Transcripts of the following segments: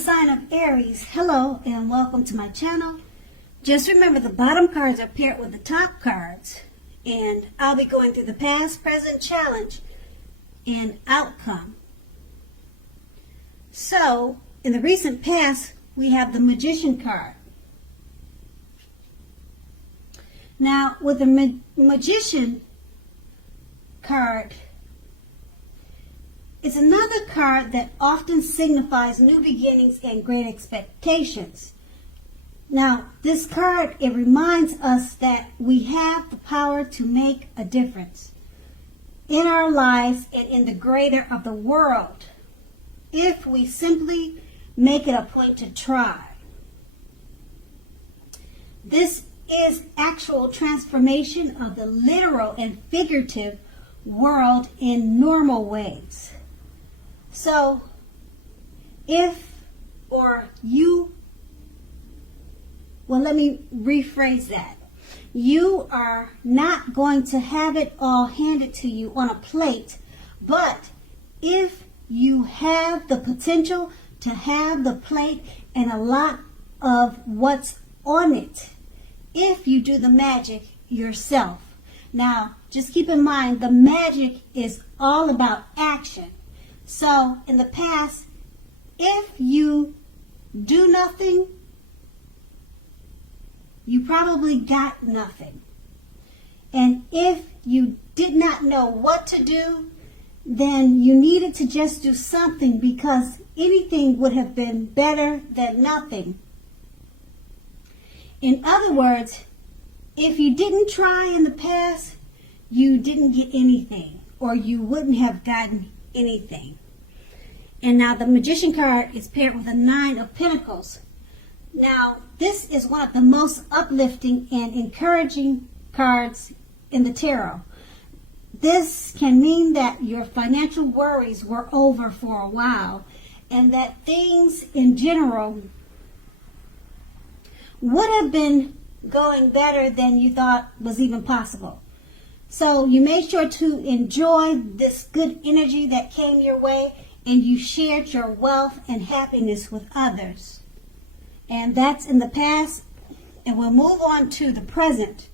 sign of Aries. Hello and welcome to my channel. Just remember the bottom cards are paired with the top cards, and I'll be going through the past, present, challenge, and outcome. So in the recent past we have the Magician card. Now with the Magician card, it's another card that often signifies new beginnings and great expectations. Now, this card, it reminds us that we have the power to make a difference in our lives and in the greater of the world if we simply make it a point to try. This is actual transformation of the literal and figurative world in normal ways. So, let me rephrase that. You are not going to have it all handed to you on a plate, but if you have the potential to have the plate and a lot of what's on it, if you do the magic yourself. Now, just keep in mind, the magic is all about action. So, in the past, if you do nothing, you probably got nothing. And if you did not know what to do, then you needed to just do something, because anything would have been better than nothing. In other words, if you didn't try in the past, you didn't get anything, or you wouldn't have gotten anything. And now the Magician card is paired with a 9 of Pentacles. Now, this is one of the most uplifting and encouraging cards in the tarot. This can mean that your financial worries were over for a while, and that things in general would have been going better than you thought was even possible. So you made sure to enjoy this good energy that came your way, and you shared your wealth and happiness with others. And that's in the past. And we'll move on to the present,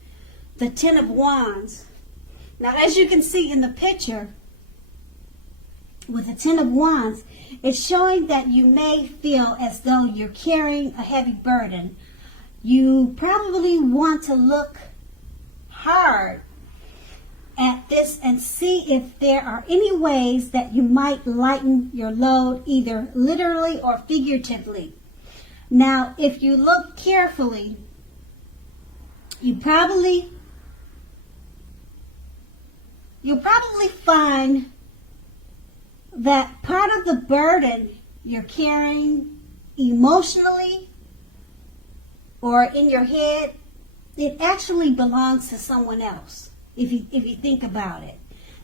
the 10 of Wands. Now, as you can see in the picture, with the 10 of Wands, it's showing that you may feel as though you're carrying a heavy burden. You probably want to look hard at this and see if there are any ways that you might lighten your load, either literally or figuratively. Now, if you look carefully, you'll probably find that part of the burden you're carrying emotionally or in your head, it actually belongs to someone else, if you think about it.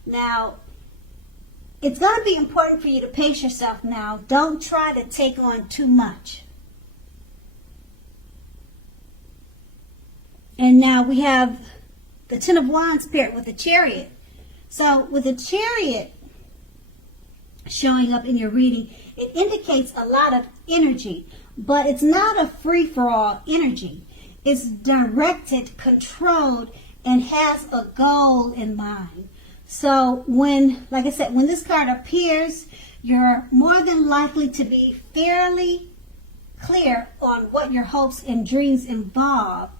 Now, it's going to be important for you to pace yourself now. Don't try to take on too much. And now we have the 10 of Wands paired with the Chariot. So with the Chariot showing up in your reading, it indicates a lot of energy, but it's not a free-for-all energy. It's directed, controlled, and has a goal in mind. So like I said, when this card appears, you're more than likely to be fairly clear on what your hopes and dreams involve,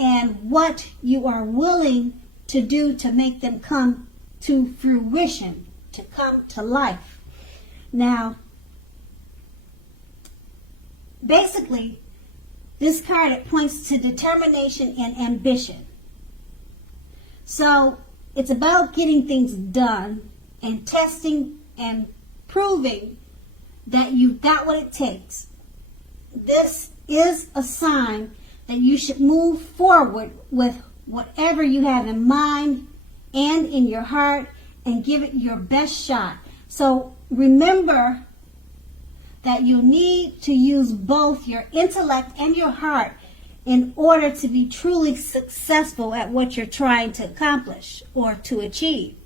and what you are willing to do to make them come to fruition, to come to life. Now, basically, this card, it points to determination and ambition. So, it's about getting things done and testing and proving that you've got what it takes. This is a sign that you should move forward with whatever you have in mind and in your heart, and give it your best shot. So remember that you need to use both your intellect and your heart in order to be truly successful at what you're trying to accomplish or to achieve.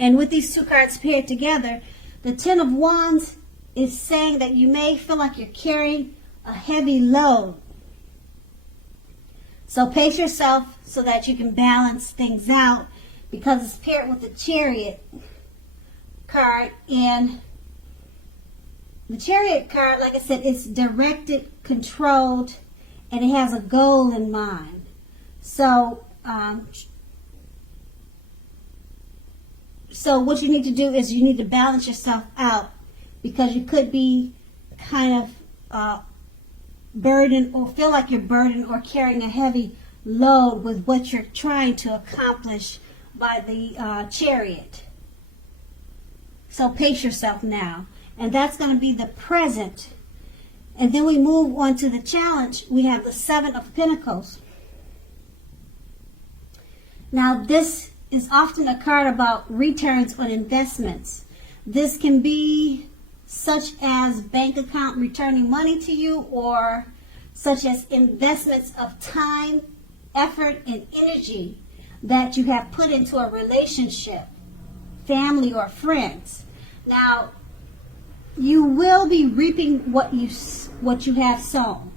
And with these two cards paired together, the 10 of Wands is saying that you may feel like you're carrying a heavy load. So pace yourself so that you can balance things out, because it's paired with the Chariot card. And the Chariot card, like I said, it's directed, controlled, and it has a goal in mind. So what you need to do is you need to balance yourself out, because you could be kind of burdened, or feel like you're burdened or carrying a heavy load with what you're trying to accomplish by the Chariot. So pace yourself now. And that's going to be the present. And then we move on to the challenge. We have the Seven of Pentacles. Now this is often a card about returns on investments. This can be such as bank account returning money to you, or such as investments of time, effort, and energy that you have put into a relationship, family, or friends. Now, you will be reaping what you have sown,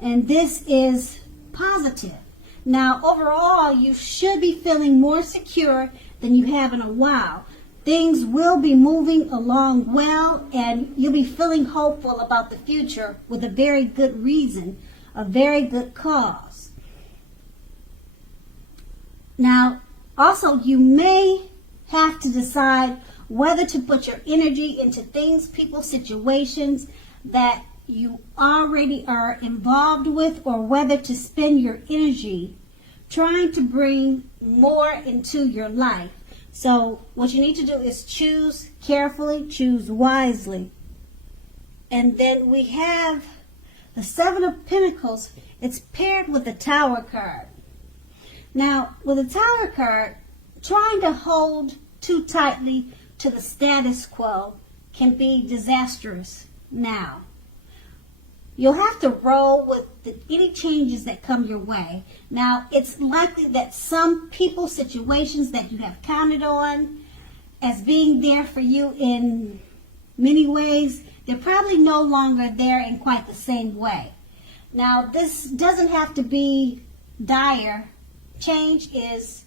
and this is positive. Now, overall, you should be feeling more secure than you have in a while. Things will be moving along well, and you'll be feeling hopeful about the future with a very good reason, a very good cause. Now, also, you may have to decide whether to put your energy into things, people, situations that you already are involved with, or whether to spend your energy trying to bring more into your life. So what you need to do is choose carefully, choose wisely. And then we have the Seven of Pentacles. It's paired with the Tower card. Now, with the Tower card, trying to hold too tightly to the status quo can be disastrous. Now, you'll have to roll with any changes that come your way. Now, it's likely that some people, situations that you have counted on as being there for you in many ways, they're probably no longer there in quite the same way. Now, this doesn't have to be dire. Change is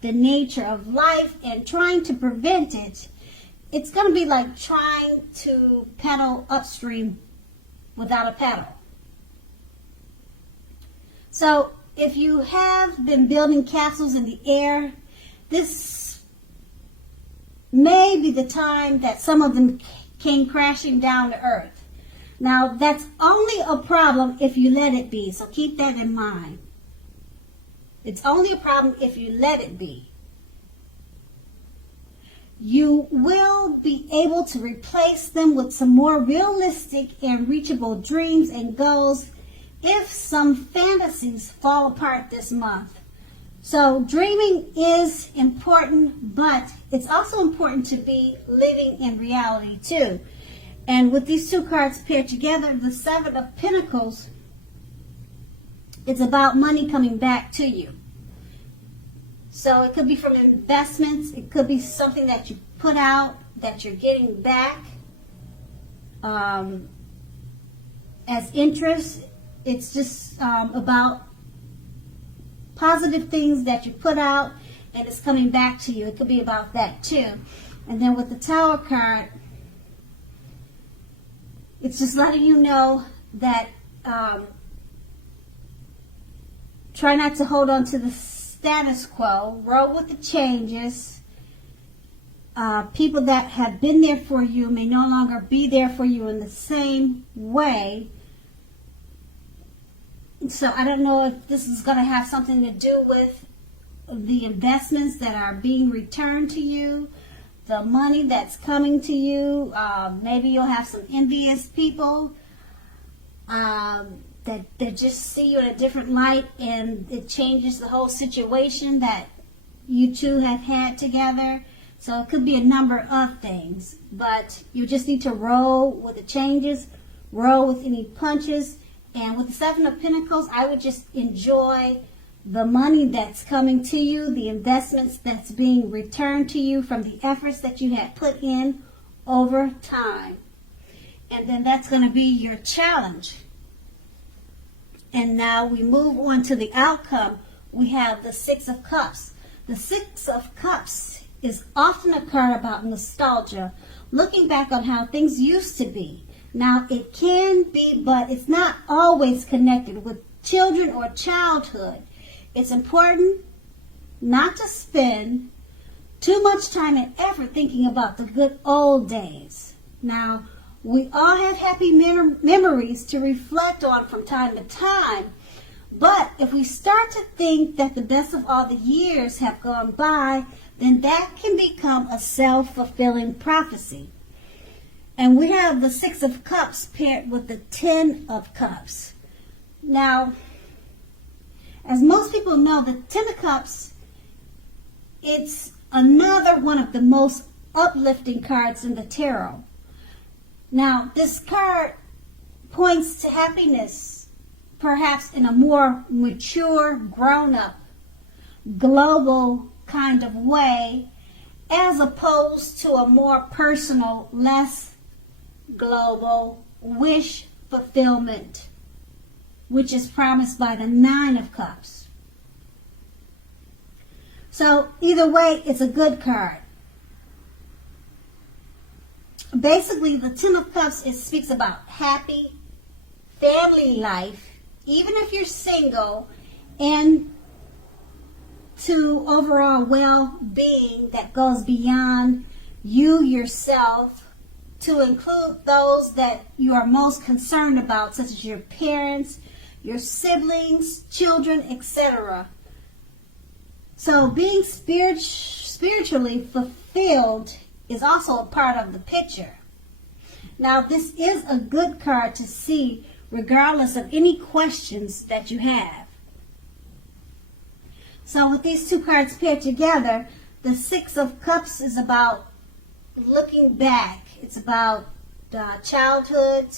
the nature of life, and trying to prevent it, it's going to be like trying to pedal upstream without a pedal. So if you have been building castles in the air, this may be the time that some of them came crashing down to earth. Now, that's only a problem if you let it be, so keep that in mind. It's only a problem if you let it be. You will be able to replace them with some more realistic and reachable dreams and goals if some fantasies fall apart this month. So dreaming is important, but it's also important to be living in reality too. And with these two cards paired together, the Seven of Pentacles, it's about money coming back to you. So it could be from investments. It could be something that you put out that you're getting back as interest. It's just about positive things that you put out and it's coming back to you. It could be about that too. And then with the Tower card, it's just letting you know that try not to hold on to the status quo. Roll with the changes. People that have been there for you may no longer be there for you in the same way. So I don't know if this is going to have something to do with the investments that are being returned to you, the money that's coming to you. Maybe you'll have some envious people that just see you in a different light, and it changes the whole situation that you two have had together. So it could be a number of things, but you just need to roll with the changes, roll with any punches. And with the Seven of Pentacles, I would just enjoy the money that's coming to you, the investments that's being returned to you from the efforts that you had put in over time. And then that's going to be your challenge. And now we move on to the outcome. We have the Six of Cups. The Six of Cups is often a card about nostalgia, looking back on how things used to be. Now, it can be, but it's not always connected with children or childhood. It's important not to spend too much time and effort thinking about the good old days. Now, we all have happy memories to reflect on from time to time, but if we start to think that the best of all the years have gone by, then that can become a self-fulfilling prophecy. And we have the Six of Cups paired with the 10 of Cups. Now, as most people know, the 10 of Cups, it's another one of the most uplifting cards in the tarot. Now, this card points to happiness, perhaps in a more mature, grown-up, global kind of way, as opposed to a more personal, less global wish fulfillment, which is promised by the 9 of Cups. So either way, it's a good card. Basically, the 10 of Cups, it speaks about happy family life, even if you're single, and to overall well-being that goes beyond you yourself, to include those that you are most concerned about, such as your parents, your siblings, children, etc. So being spiritually fulfilled is also a part of the picture. Now, this is a good card to see regardless of any questions that you have. So with these two cards paired together, the Six of Cups is about looking back. It's about childhood,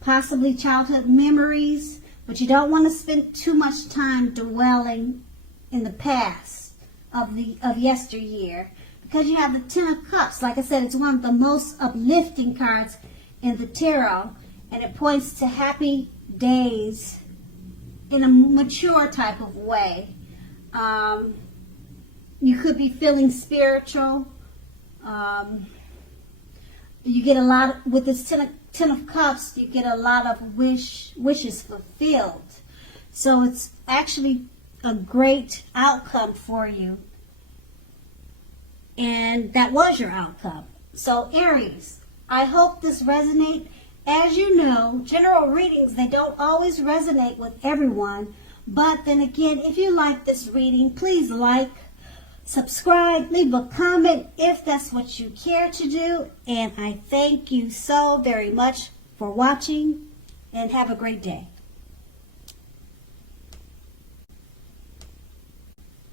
possibly childhood memories, but you don't want to spend too much time dwelling in the past of yesteryear, because you have the 10 of Cups. Like I said, it's one of the most uplifting cards in the tarot, and it points to happy days in a mature type of way. You could be feeling spiritual. You get a lot with this 10 of Cups. You get a lot of wishes fulfilled. So it's actually a great outcome for you. And that was your outcome. So Aries, I hope this resonates. As you know, general readings, they don't always resonate with everyone. But then again, if you like this reading, please like, subscribe, leave a comment if that's what you care to do. And I thank you so very much for watching, and have a great day.